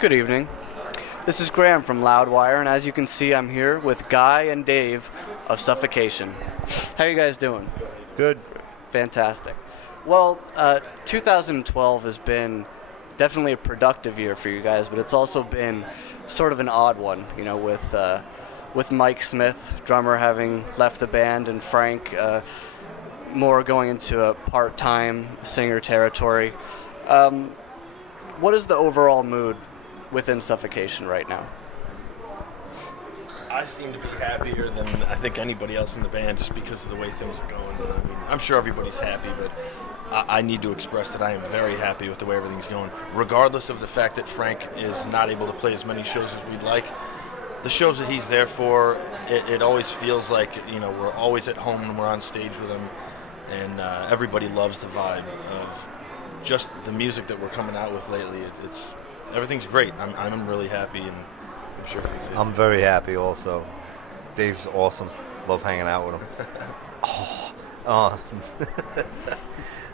Good evening. This is Graham from Loudwire, and as you can see, I'm here with Guy and Dave of Suffocation. How are you guys doing? Good. Fantastic. Well, 2012 has been definitely a productive year for you guys, but it's also been sort of an odd one, you know, with Mike Smith, drummer, having left the band, and Frank more going into a part-time singer territory. What is the overall mood within Suffocation right now? I seem to be happier than I think anybody else in the band just because of the way things are going. I mean, I'm sure everybody's happy, but I need to express that I am very happy with the way everything's going. Regardless of the fact that Frank is not able to play as many shows as we'd like, the shows that he's there for, it always feels like, you know, we're always at home when we're on stage with him, and everybody loves the vibe of just the music that we're coming out with lately. Everything's great. I'm really happy, and I'm sure he's happy. I'm very happy also. Dave's awesome. Love hanging out with him.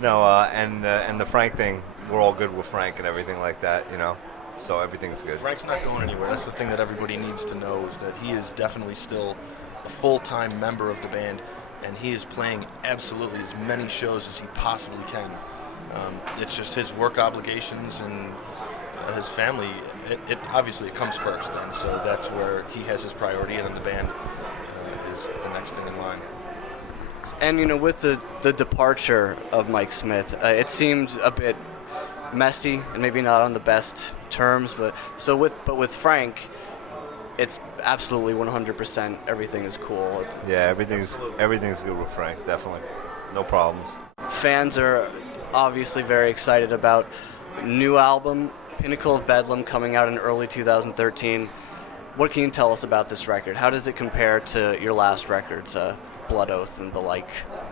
No, and the Frank thing, we're all good with Frank and everything like that, you know. So everything's good. Frank's not going anywhere. That's the thing that everybody needs to know, is that he is definitely still a full-time member of the band, and he is playing absolutely as many shows as he possibly can. It's just his work obligations and his family. It obviously it comes first, and so that's where he has his priority, and then the band is the next thing in line. And you know, with the departure of Mike Smith, it seemed a bit messy and maybe not on the best terms. But with Frank, it's absolutely 100%. Everything is cool. Yeah, everything's good with Frank. Definitely, no problems. Fans are obviously very excited about the new album, Pinnacle of Bedlam, coming out in early 2013. What can you tell us about this record? How does it compare to your last records, Blood Oath and the like?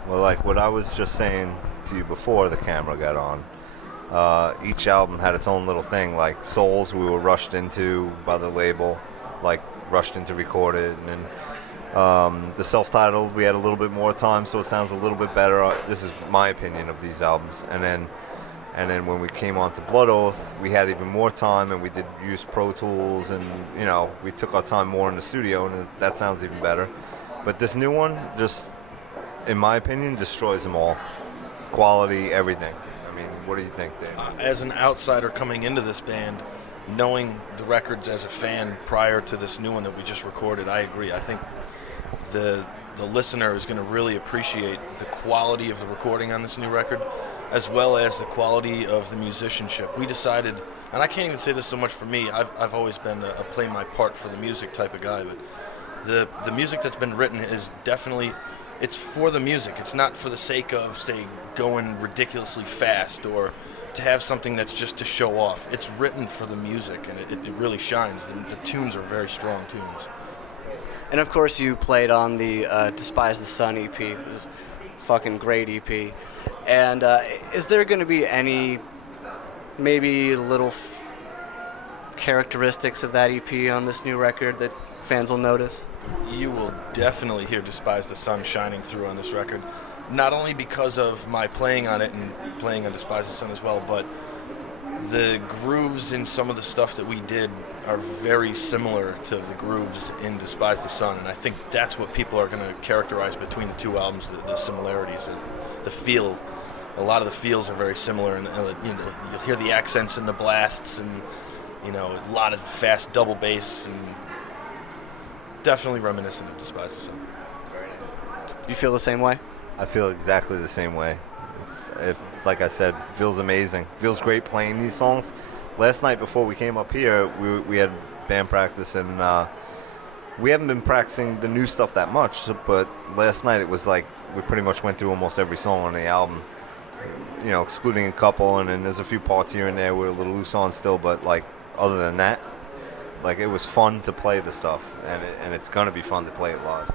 Well, like what I was just saying to you before the camera got on, each album had its own little thing. Like Souls, we were rushed into by the label, like rushed into record it, and then the self-titled, we had a little bit more time, so it sounds a little bit better. This is my opinion of these albums. And then when we came on to Blood Oath, we had even more time, and we did use Pro Tools, and you know, we took our time more in the studio, and that sounds even better. But this new one, just in my opinion, destroys them all. Quality, everything. I mean, what do you think, Dave? As an outsider coming into this band, knowing the records as a fan prior to this new one that we just recorded, I agree. I think the listener is going to really appreciate the quality of the recording on this new record, as well as the quality of the musicianship. We decided, and I can't even say this so much for me, I've always been a play my part for the music type of guy, but the music that's been written is definitely, it's for the music. It's not for the sake of, say, going ridiculously fast or to have something that's just to show off. It's written for the music, and it really shines. The tunes are very strong tunes. And of course, you played on the Despise the Sun EP, which is a fucking great EP. And is there going to be any maybe little characteristics of that EP on this new record that fans will notice? You will definitely hear Despise the Sun shining through on this record, not only because of my playing on it and playing on Despise the Sun as well, but the grooves in some of the stuff that we did are very similar to the grooves in Despise the Sun, and I think that's what people are going to characterize between the two albums, the similarities, the feel. A lot of the feels are very similar, and you know, you'll hear the accents and the blasts, and you know, a lot of fast double bass, and definitely reminiscent of Despise the Sun. You feel the same way? I feel exactly the same way. Like I said, feels amazing. Feels great playing these songs. Last night before we came up here, we had band practice, and we haven't been practicing the new stuff that much, but last night it was like we pretty much went through almost every song on the album, you know, excluding a couple, and then there's a few parts here and there we're a little loose on still, but like other than that, like it was fun to play the stuff, and it's going to be fun to play it live.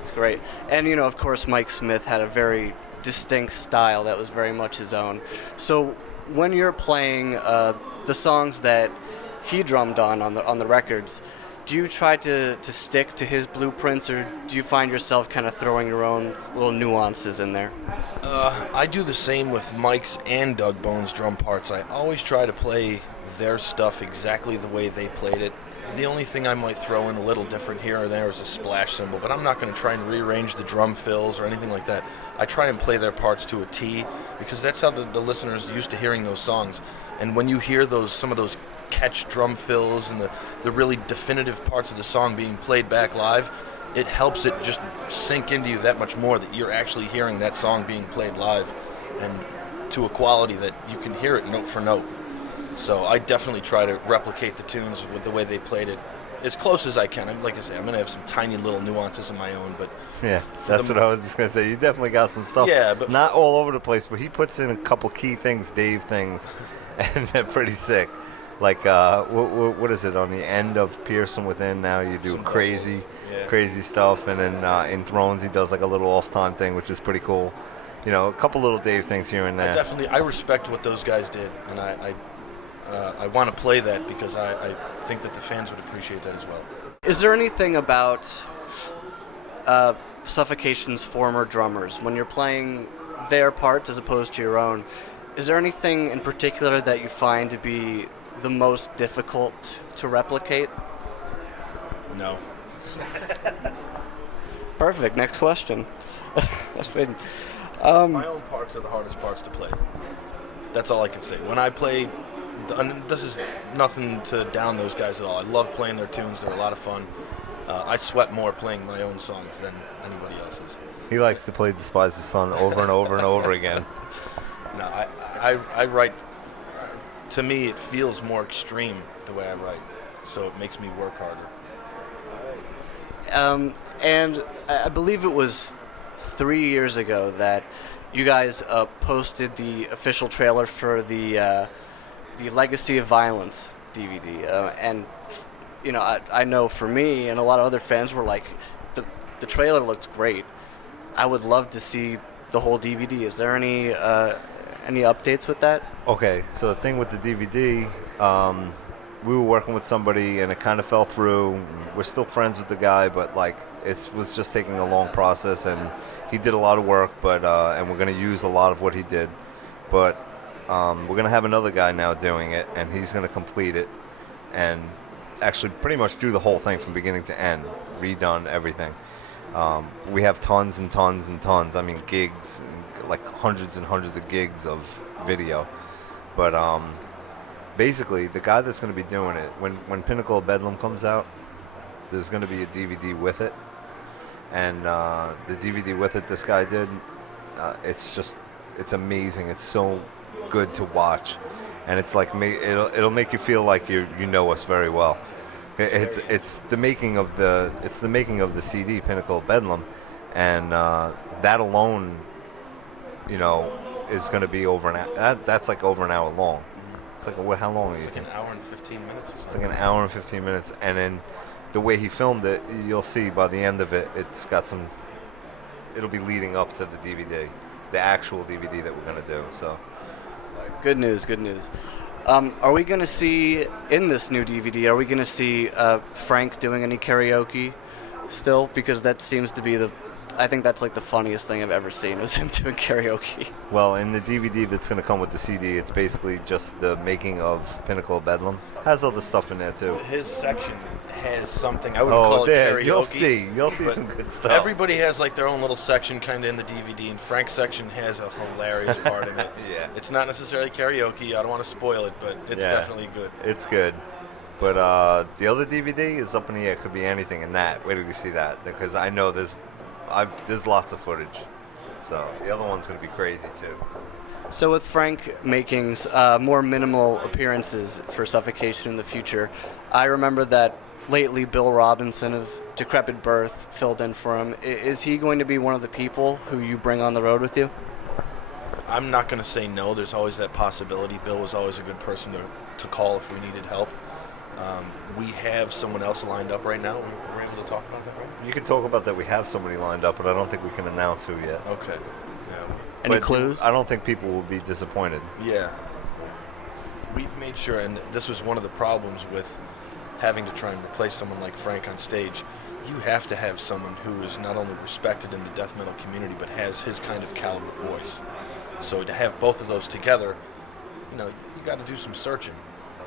It's great. And you know, of course, Mike Smith had a very distinct style that was very much his own. So when you're playing the songs that he drummed on the records, do you try to stick to his blueprints, or do you find yourself kind of throwing your own little nuances in there? I do the same with Mike's and Doug Bone's drum parts. I always try to play their stuff exactly the way they played it. The only thing I might throw in a little different here or there is a splash cymbal, but I'm not going to try and rearrange the drum fills or anything like that. I try and play their parts to a T, because that's how the listeners used to hearing those songs. And when you hear some of those catch drum fills and the really definitive parts of the song being played back live, it helps it just sink into you that much more that you're actually hearing that song being played live, and to a quality that you can hear it note for note. So I definitely try to replicate the tunes with the way they played it as close as I can. Like I say, I'm going to have some tiny little nuances of my own, but yeah, that's what I was just going to say. You definitely got some stuff. Yeah, but not all over the place, but he puts in a couple key things, Dave things, and they're pretty sick. Like what is it on the end of Pearson Within? Now you do some crazy vocals. stuff, and then in Thrones he does like a little off time thing, which is pretty cool. You know, a couple little Dave things here and there. I respect what those guys did, and I want to play that because I think that the fans would appreciate that as well. Is there anything about Suffocation's former drummers, when you're playing their parts as opposed to your own, is there anything in particular that you find to be the most difficult to replicate? No. Perfect. Next question. My own parts are the hardest parts to play. That's all I can say. When I play, and this is nothing to down those guys at all. I love playing their tunes. They're a lot of fun. I sweat more playing my own songs than anybody else's. He likes to play Despise the Sun over and over and over again. No, I write. To me, it feels more extreme the way I write, so it makes me work harder. And I believe it was 3 years ago that you guys posted the official trailer for the Legacy of Violence DVD, and you know, I know for me and a lot of other fans were like, the trailer looks great. I would love to see the whole DVD. Is there any updates with that? Okay, so the thing with the DVD, we were working with somebody and it kind of fell through. We're still friends with the guy, but like it was just taking a long process, and he did a lot of work, but and we're going to use a lot of what he did, but we're going to have another guy now doing it, and he's going to complete it and actually pretty much do the whole thing from beginning to end, redone everything. We have tons and tons and tons, I mean gigs, like hundreds and hundreds of gigs of video. But basically, the guy that's going to be doing it, when Pinnacle of Bedlam comes out, there's going to be a DVD with it. And the DVD with it this guy did, it's amazing. It's so good to watch. And it's like, it'll make you feel like you know us very well. It's the making of the CD Pinnacle of Bedlam, and that alone, you know, is going to be over an hour. That's like over an hour long. It's like how long? It's like an hour and 15 minutes. It's like an hour and 15 minutes, and then the way he filmed it, you'll see by the end of it, it's got some. It'll be leading up to the DVD, the actual DVD that we're going to do. So. Good news. Good news. Are we going to see, in this new DVD, are we going to see Frank doing any karaoke still? Because that seems to be I think that's like the funniest thing I've ever seen, is him doing karaoke. Well, in the DVD that's going to come with the CD, it's basically just the making of Pinnacle of Bedlam. Has other stuff in there, too. His section has something, I wouldn't call it karaoke. You'll see some good stuff. Everybody has like their own little section kind of in the DVD, and Frank's section has a hilarious part in it. Yeah. It's not necessarily karaoke, I don't want to spoil it, but it's definitely good. It's good. But the other DVD is up in the air. It could be anything in that. Wait till you see that, because I know there's lots of footage. So the other one's going to be crazy, too. So with Frank making more minimal appearances for Suffocation in the future, I remember that lately Bill Robinson of Decrepit Birth filled in for him. Is he going to be one of the people who you bring on the road with you? I'm not going to say no. There's always that possibility. Bill was always a good person to call if we needed help. We have someone else lined up right now. We're able to talk about that, right? You can talk about that. We have somebody lined up, but I don't think we can announce who yet. Okay. Yeah. Any clues? I don't think people will be disappointed. Yeah. We've made sure, and this was one of the problems with having to try and replace someone like Frank on stage. You have to have someone who is not only respected in the death metal community, but has his kind of caliber voice. So to have both of those together, you know, you got to do some searching.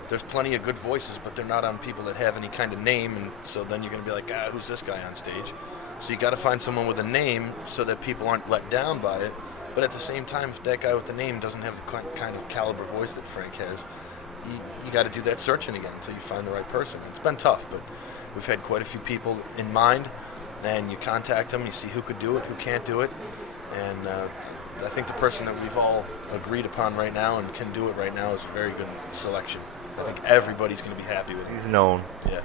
there's plenty of good voices, but they're not on people that have any kind of name, and so then you're going to be like, who's this guy on stage? So you got to find someone with a name so that people aren't let down by it. But at the same time, if that guy with the name doesn't have the kind of caliber voice that Frank has, you got to do that searching again until you find the right person. It's been tough, but we've had quite a few people in mind. Then you contact them, you see who could do it, who can't do it, and I think the person that we've all agreed upon right now and can do it right now is a very good selection. I think everybody's going to be happy with it. He's known. Yeah.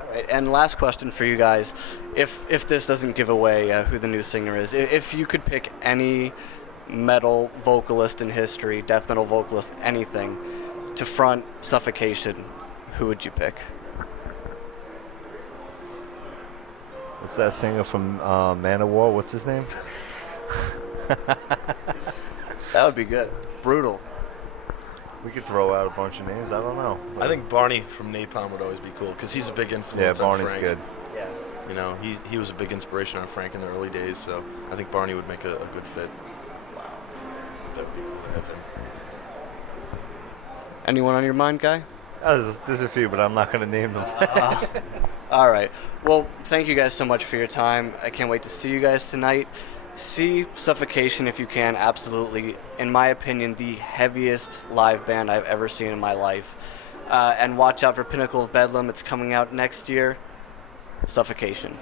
All right, and last question for you guys. If this doesn't give away who the new singer is, if you could pick any metal vocalist in history, death metal vocalist, anything, to front Suffocation, who would you pick? What's that singer from Man of War? What's his name? That would be good. Brutal. We could throw out a bunch of names. I don't know. I think Barney from Napalm would always be cool because he's a big influence Yeah, on Barney's Frank. good. Yeah. You know, he was a big inspiration on Frank in the early days, so I think Barney would make a good fit. Wow. That would be cool to have him. Anyone on your mind, Guy? There's a few, but I'm not going to name them. All right. Well, thank you guys so much for your time. I can't wait to see you guys tonight. See Suffocation if you can. Absolutely, in my opinion, the heaviest live band I've ever seen in my life. And watch out for Pinnacle of Bedlam. It's coming out next year. Suffocation.